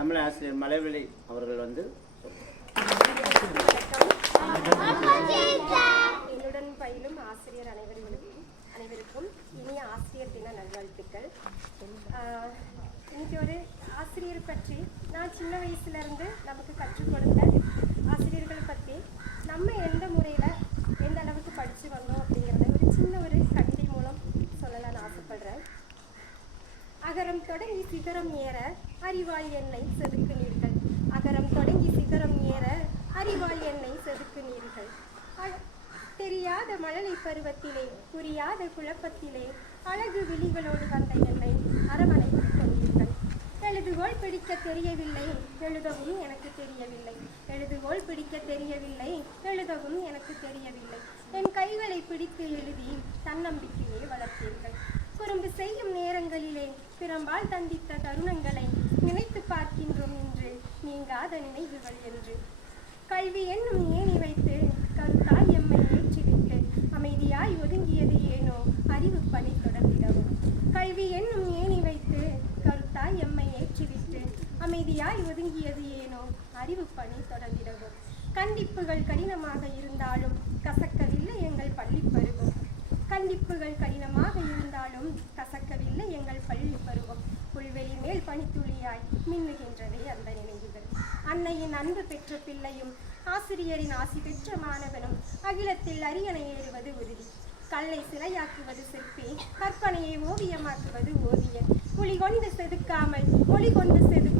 தமிழ் ஆசிரியர் மலைவிழி அவர்கள் வந்து என்னுடன் பயிலும் ஆசிரியர் அனைவருக்கும் இனிய ஆசிரியர் தின நல்வாழ்த்துக்கள். இன்னைக்கு ஒரு ஆசிரியர் பற்றி நான் சின்ன வயசுலேருந்து நமக்கு கற்றுக் கொடுத்த ஆசிரியர்களை பற்றி நம்ம எந்த முறையில் எந்த அளவுக்கு படித்து வந்தோம் அப்படிங்கிறத ஒரு சின்ன ஒரு கவிதை மூலம் சொல்லலாம்னு ஆசைப்படுறேன். அகரம் தொடங்கி சிகரம் ஏற அறிவால் என்னை செதுக்குனீர்கள். அகரம் தொடங்கி சிகரம் ஏற அறிவால் என்னை செதுக்குனீர்கள். தெரியாத மழலை பருவத்திலே புரியாத குழப்பத்திலே அழகு விழிகளோடு வந்த என்னை அரவணைத்துக் கொண்டீர்கள். எழுதுகோள் பிடிக்க தெரியவில்லை, எழுதவும் எனக்கு தெரியவில்லை. எழுதுகோள் பிடிக்க தெரியவில்லை, எழுதவும் எனக்கு தெரியவில்லை. என் கைகளை பிடித்து எழுதி தன்னம்பிக்கையை வளர்த்தீர்கள். குறும்பு செய்யும் நேரங்களிலே பிறம்பால் தந்தித்த தருணங்களை நினைத்து பார்க்கின்றோம் இன்று நீங்காத நினைவுகள் என்று. கல்வி என்னும் ஏணி வைத்து கருத்தாய் எம்மை ஏற்றிவிட்டு அமைதியாய் ஒதுங்கியது ஏனோ அறிவு பணி தொடர்ந்திடவும். கல்வி என்னும் ஏணி வைத்து கருத்தாய் எம்மை ஏற்றிவிட்டு அமைதியாய் ஒதுங்கியது ஏனோ அறிவு பணி தொடர்ந்திடவும். கண்டிப்புகள் கடினமாக இருந்தாலும் கசக்கவில்லை எங்கள் பள்ளி பருவம். கண்டிப்புகள் கடினமாக இருந்தாலும் கசக்கவில்லை எங்கள் பள்ளி பருவம். புல்வெளி மேல் பனித்துளியாய் மின்னுகின்றதே அந்த நினைவுகள். அன்னையின் அன்பு பெற்ற பிள்ளையும் ஆசிரியரின் ஆசி பெற்ற மாணவனும் அகிலத்தில் அரியணை ஏறுவது உறுதி. கல்லை சிலையாக்குவது சிற்பி, கற்பனையை ஓவியமாக்குவது ஓவியர். புலி கொண்டு செதுக்காமல் ஒளி கொண்டு செதுக்க